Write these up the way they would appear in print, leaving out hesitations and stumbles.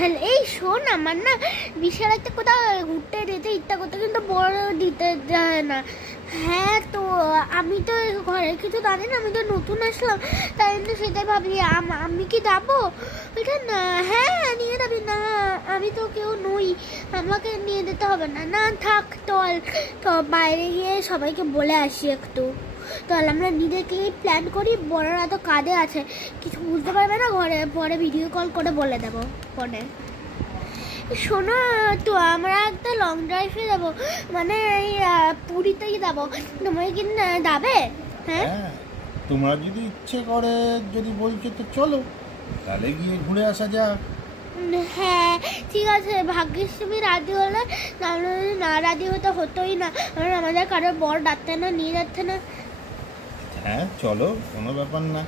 হ্যাঁ এই শোন, আমার না বিশাল একটা কোথাও ঘুরতে যেতে ইচ্ছা করতে, কিন্তু বড় দিতে যায় না। হ্যাঁ তো আমি তো ঘরে কিছু জানি না, আমি তো নতুন আসলাম, তাই জন্য সেটাই ভাবি আমি কি যাবো ওইটা না। হ্যাঁ নিয়ে যাবি না, আমি তো কেউ নই, আমাকে নিয়ে যেতে হবে না। না থাক, চল তো বাইরে গিয়ে সবাইকে বলে আসি একটু। তাহলে আমরা নিজেকেই প্ল্যান করি, বড়রা তো কাজে আছে, কিছু বুঝতে পারবে না, ঘরে পরে ভিডিও কল করে বলে দেবো ফোনে। শোনো তো, আমরা একটা লং ড্রাইভে যাবো, মানে এই পুরীতেই যাবো, তোমরা কি যাবে? হ্যাঁ তোমরা যদি ইচ্ছে করে, যদি বলছো তো চলো, তাহলে গিয়ে ঘুরে আসা যাক। হ্যাঁ ঠিক আছে, ভাগ্যিস তুমি রাজি হলে, নাহলে না রাজি হতে হতোই না, কারণ আমাদের কারোর বর ডাকতে না, নিয়ে যাচ্ছে না। হ্যাঁ চলো, কোনো ব্যাপার না,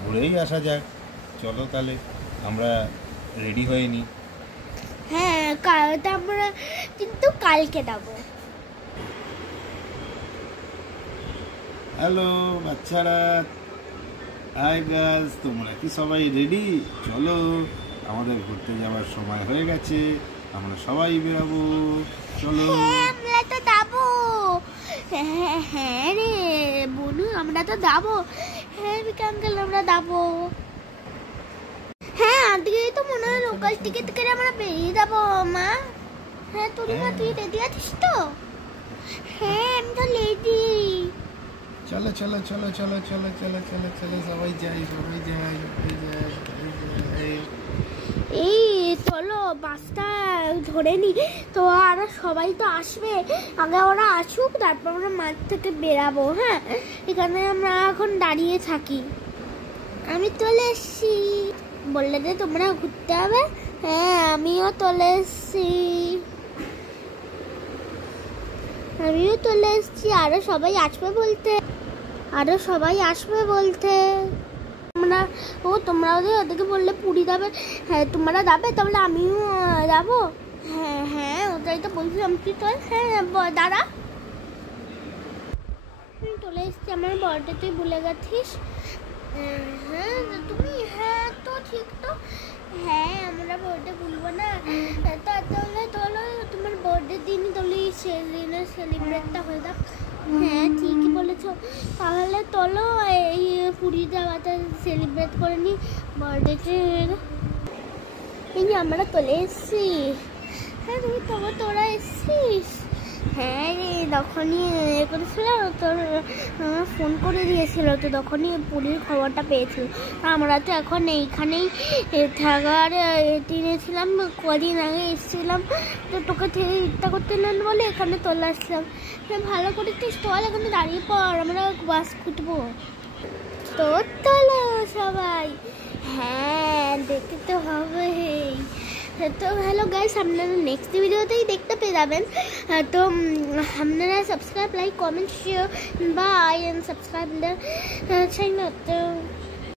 ঘুরেই আসা যাক। চলো তাহলে আমরা রেডি হয়ে নিই। হ্যাঁ কালটা আমরা কিন্তু কালকে যাবো। হ্যালো বাচ্চারা, হাই গার্লস, তোমরা কি সবাই রেডি? চলো, আমাদের ঘুরতে যাওয়ার সময় হয়ে গেছে, আমরা সবাই বেরাবো। চলো। হ্যাঁ আমরা তো যাবো। হ্যাঁ রে বনু, আমরা তো যাবো। হ্যাঁ বিকাঙ্কেল, আমরা যাবো। হ্যাঁ আজকেই তো মনে হয় লোকাল টিকিট কেটে আমরা বেরিয়ে যাবো মা। হ্যাঁ তুই রেডি আছিস তো? হ্যাঁ আমি তো রেডি। চলো চলো চলো চলো চলো চলো চলো চলো, সবাই যাই সবাই যাই সবাই যাই সবাই যাই। এই চলো বাসটা ধরে নি তো, আর সবাই তো আসবে, আগে ওরা আসুক, তারপর আমরা মাঠ থেকে বেরাবো। হ্যাঁ এখানে আমরা এখন দাঁড়িয়ে থাকি। আমি চলে এসছি, বললে যে তোমরা ঘুরতে হবে। হ্যাঁ আমিও চলে এসছি, আরো সবাই আসবে বলতে, আমরা তোমরা ওদেরকে বললে পুরী যাবে। হ্যাঁ তোমরা যাবে, তাহলে আমিও যাবো। হ্যাঁ হ্যাঁ ওটাই তো বলছিলাম, তুই চল। হ্যাঁ দাঁড়া, আমি চলে এসছি, আমার বার্থডে তুই ভুলে গেছিস। হ্যাঁ তুমি, হ্যাঁ তো ঠিক তো, হ্যাঁ আমরা বার্থডে ভুলবো না। তাহলে চলো তোমার বার্থডে দিন তাহলে সেদিনের সেলিব্রেটটা হয়ে যাক। হ্যাঁ ঠিকই বলেছো, তাহলে চলো এই পুরী যাওয়াটা সেলিব্রেট করে নিই বার্থডেতে। এই আমরা চলে এসছি। হ্যাঁ তোরা এসছিস? হ্যাঁ রে তখনই এ করেছিল, তোর ফোন করে দিয়েছিল তো, তখনই পুরীর খবরটা পেয়েছিল। আমরা তো এখন এইখানেই থাকার ছিলাম, কদিন আগে এসেছিলাম, তো তোকে থেকে ইচ্ছা করতে না বলে এখানে চলে আসলাম। ভালো করেছিস, চল এখানে দাঁড়িয়ে পর, আমরা বাস খুঁজবো তো। চলো সবাই, হ্যাঁ দেখতে তো হবে। তো হ্যালো গাইস, আপনারা নেক্সট ভিডিওতেই দেখতে পেয়ে যাবেন। তো আপনারা subscribe, like, comment, share, bye, and subscribe the channel. তো